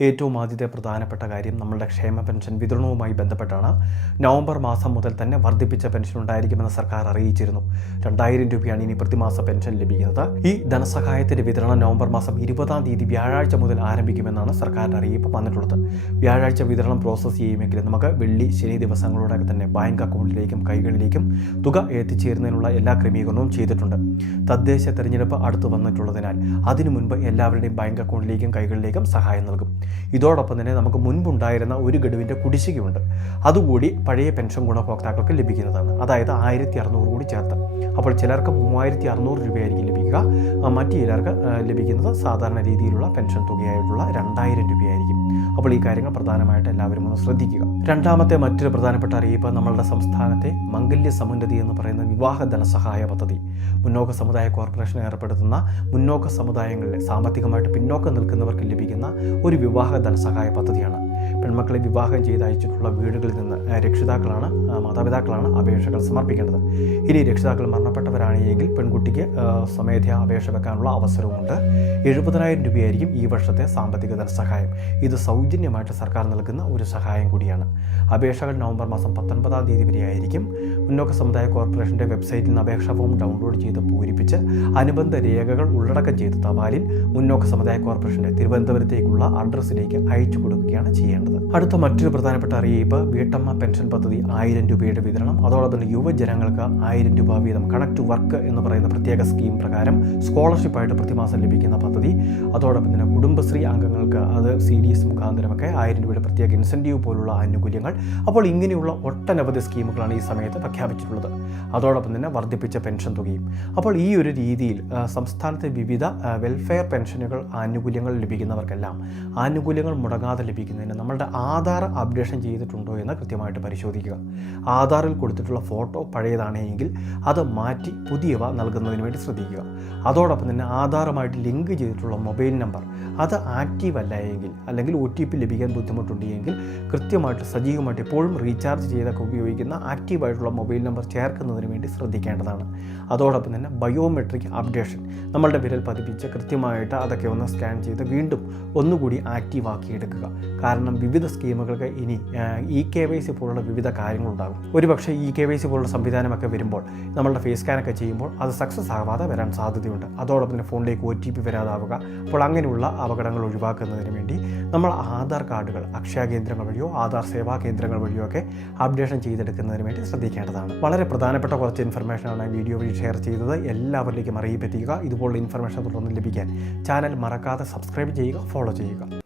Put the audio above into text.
ഏറ്റവും ആദ്യത്തെ പ്രധാനപ്പെട്ട കാര്യം നമ്മളുടെ ക്ഷേമ പെൻഷൻ വിതരണവുമായി ബന്ധപ്പെട്ടാണ്. നവംബർ മാസം മുതൽ തന്നെ വർദ്ധിപ്പിച്ച പെൻഷൻ ഉണ്ടായിരിക്കുമെന്ന് സർക്കാർ അറിയിച്ചിരുന്നു. രണ്ടായിരം രൂപയാണ് ഇനി പ്രതിമാസ പെൻഷൻ ലഭിക്കുന്നത്. ഈ ധനസഹായത്തിന്റെ വിതരണം നവംബർ മാസം ഇരുപതാം തീയതി വ്യാഴാഴ്ച മുതൽ ആരംഭിക്കുമെന്നാണ് സർക്കാരിന്റെ അറിയിപ്പ് വന്നിട്ടുള്ളത്. വ്യാഴാഴ്ച വിതരണം പ്രോസസ്സ് ചെയ്യുമെങ്കിൽ നമുക്ക് വെള്ളി ശനി ദിവസങ്ങളോടെ തന്നെ ബാങ്ക് അക്കൗണ്ടിലേക്കും കൈകളിലേക്കും തുക എത്തിച്ചേരുന്നതിനുള്ള എല്ലാ ക്രമീകരണവും ചെയ്തിട്ടുണ്ട്. തദ്ദേശ തെരഞ്ഞെടുപ്പ് അടുത്തു വന്നിട്ടുള്ളതിനാൽ അതിനു മുൻപ് എല്ലാവരുടെയും ബാങ്ക് അക്കൗണ്ടിലേക്കും കൈകളിലേക്കും സഹായം നൽകും. ഇതോടൊപ്പം തന്നെ നമുക്ക് മുൻപുണ്ടായിരുന്ന ഒരു ഗഡുവിന്റെ കുടിശ്ശികയുണ്ട്. അതുകൂടി പഴയ പെൻഷൻ ഗുണഭോക്താക്കൾക്ക് ലഭിക്കുന്നതാണ്. അതായത് ആയിരത്തി അറുന്നൂറ് കൂടി ചേർത്ത്. അപ്പോൾ ചിലർക്ക് മൂവായിരത്തി അറുന്നൂറ് രൂപയായിരിക്കും ലഭിക്കുക. ആ, മറ്റു ചിലർക്ക് ലഭിക്കുന്നത് സാധാരണ രീതിയിലുള്ള പെൻഷൻ തുകയായിട്ടുള്ള രണ്ടായിരം രൂപയായിരിക്കും. അപ്പോൾ ഈ കാര്യങ്ങൾ പ്രധാനമായിട്ട് എല്ലാവരും ഒന്ന് ശ്രദ്ധിക്കുക. രണ്ടാമത്തെ മറ്റൊരു പ്രധാനപ്പെട്ട അറിയിപ്പ് നമ്മളുടെ സംസ്ഥാനത്തെ മംഗല്യ സമുന്നതി എന്ന് പറയുന്ന വിവാഹ ധനസഹായ പദ്ധതി. മുന്നോക്ക സമുദായ കോർപ്പറേഷൻ ഏർപ്പെടുത്തുന്ന മുന്നോക്ക സമുദായങ്ങളിലെ സാമ്പത്തികമായിട്ട് പിന്നോക്കം നിൽക്കുന്നവർക്ക് ലഭിക്കുന്ന ഒരു വിവാഹ ധനസഹായ പദ്ധതിയാണ് പെൺമക്കളെ വിവാഹം ചെയ്ത് അയച്ചിട്ടുള്ള വീടുകളിൽ നിന്ന് രക്ഷിതാക്കളാണ് മാതാപിതാക്കളാണ് അപേക്ഷകൾ സമർപ്പിക്കേണ്ടത്. ഇനി രക്ഷിതാക്കൾ മരണപ്പെട്ടവരാണെങ്കിൽ പെൺകുട്ടിക്ക് സ്വമേധയാ അപേക്ഷ വെക്കാനുള്ള അവസരവുമുണ്ട്. എഴുപതിനായിരം രൂപയായിരിക്കും ഈ വർഷത്തെ സാമ്പത്തിക ധനസഹായം. ഇത് സൗജന്യമായിട്ട് സർക്കാർ നൽകുന്ന ഒരു സഹായം കൂടിയാണ്. അപേക്ഷകൾ നവംബർ മാസം പത്തൊൻപതാം തീയതി വരെ ആയിരിക്കും മുന്നോക്ക സമുദായ കോർപ്പറേഷന്റെ വെബ്സൈറ്റിൽ നിന്ന് അപേക്ഷാ ഫോം ഡൗൺലോഡ് ചെയ്ത് പൂരിപ്പിച്ച് അനുബന്ധ രേഖകൾ ഉള്ളടക്കം ചെയ്ത് തപാലിൽ മുന്നോക്ക സമുദായ കോർപ്പറേഷന്റെ തിരുവനന്തപുരത്തേക്കുള്ള അഡ്രസ്സിലേക്ക് അയച്ചു കൊടുക്കുകയാണ് ചെയ്യേണ്ടത്. അടുത്ത മറ്റൊരു പ്രധാനപ്പെട്ട അറിയിപ്പ് വീട്ടമ്മ പെൻഷൻ പദ്ധതി ആയിരം രൂപയുടെ വിതരണം. അതോടൊപ്പം യുവജനങ്ങൾക്ക് ആയിരം രൂപ വീതം കണക്ട് വർക്ക് എന്ന് പറയുന്ന പ്രത്യേക സ്കീം പ്രകാരം സ്കോളർഷിപ്പായിട്ട് പ്രതിമാസം ലഭിക്കുന്ന പദ്ധതി. അതോടൊപ്പം തന്നെ കുടുംബശ്രീ അംഗങ്ങൾക്ക് അത് സി ഡി എസ് മുഖാന്തരമൊക്കെ ആയിരം രൂപയുടെ പ്രത്യേക ഇൻസെന്റീവ് പോലുള്ള ആനുകൂല്യങ്ങൾ. അപ്പോൾ ഇങ്ങനെയുള്ള ഒട്ടനവധി സ്കീമുകളാണ് ഈ സമയത്ത് പ്രഖ്യാപിച്ചിട്ടുള്ളത്. അതോടൊപ്പം തന്നെ വർദ്ധിപ്പിച്ച പെൻഷൻ തുകയും. അപ്പോൾ ഈ ഒരു രീതിയിൽ സംസ്ഥാനത്തെ വിവിധ വെൽഫെയർ പെൻഷനുകൾ ആനുകൂല്യങ്ങൾ ലഭിക്കുന്നവർക്കെല്ലാം ആനുകൂല്യങ്ങൾ മുടങ്ങാതെ ലഭിക്കുന്നതിന് നമ്മളുടെ ആധാർ അപ്ഡേഷൻ ചെയ്തിട്ടുണ്ടോ എന്ന് കൃത്യമായിട്ട് പരിശോധിക്കുക. ആധാറിൽ കൊടുത്തിട്ടുള്ള ഫോട്ടോ പഴയതാണെങ്കിൽ അത് മാറ്റി പുതിയവ നൽകുന്നതിന് വേണ്ടി ശ്രദ്ധിക്കുക. അതോടൊപ്പം തന്നെ ആധാറുമായിട്ട് ലിങ്ക് ചെയ്തിട്ടുള്ള മൊബൈൽ നമ്പർ അത് ആക്റ്റീവ് അല്ല എങ്കിൽ അല്ലെങ്കിൽ ഒ ടി പി ലഭിക്കാൻ ബുദ്ധിമുട്ടുണ്ട് എങ്കിൽ കൃത്യമായിട്ട് സജീവമായിട്ട് എപ്പോഴും റീചാർജ് ചെയ്തൊക്കെ ഉപയോഗിക്കുന്ന ആക്റ്റീവായിട്ടുള്ള മൊബൈൽ നമ്പർ ചേർക്കുന്നതിന് വേണ്ടി ശ്രദ്ധിക്കേണ്ടതാണ്. അതോടൊപ്പം തന്നെ ബയോമെട്രിക് അപ്ഡേഷൻ നമ്മളുടെ വിരൽ പതിപ്പിച്ച് കൃത്യമായിട്ട് അതൊക്കെ ഒന്ന് സ്കാൻ ചെയ്ത് വീണ്ടും ഒന്നുകൂടി ആക്റ്റീവാക്കിയെടുക്കുക കാരണം വിവിധ സ്കീമുകൾക്ക് ഇനി ഇ കെ വൈ സി പോലുള്ള വിവിധ കാര്യങ്ങളുണ്ടാകും. ഒരുപക്ഷെ ഇ കെ വൈ സി പോലുള്ള സംവിധാനമൊക്കെ വരുമ്പോൾ നമ്മളുടെ ഫേസ് സ്കാനൊക്കെ ചെയ്യുമ്പോൾ അത് സക്സസ് ആവാതെ വരാൻ സാധ്യതയുണ്ട്. അതോടൊപ്പം തന്നെ ഫോണിലേക്ക് ഒ ടി പി വരാതാവുക അപ്പോൾ അങ്ങനെയുള്ള അപകടങ്ങൾ ഒഴിവാക്കുന്നതിന് വേണ്ടി നമ്മൾ ആധാർ കാർഡുകൾ അക്ഷയ കേന്ദ്രങ്ങൾ വഴിയോ ആധാർ സേവാ കേന്ദ്രങ്ങൾ വഴിയോ ഒക്കെ അപ്ഡേഷൻ ചെയ്തെടുക്കുന്നതിന് വേണ്ടി ശ്രദ്ധിക്കേണ്ടതാണ്. വളരെ പ്രധാനപ്പെട്ട കുറച്ച് ഇൻഫർമേഷനാണ് വീഡിയോ വഴി ഷെയർ ചെയ്തത്. എല്ലാവരിലേക്കും അറിയിപ്പെത്തിക്കുക ഇതുപോലുള്ള ഇൻഫർമേഷൻ തുടർന്ന് ലഭിക്കാൻ ചാനൽ മറക്കാതെ സബ്സ്ക്രൈബ് ചെയ്യുക ഫോളോ ചെയ്യുക.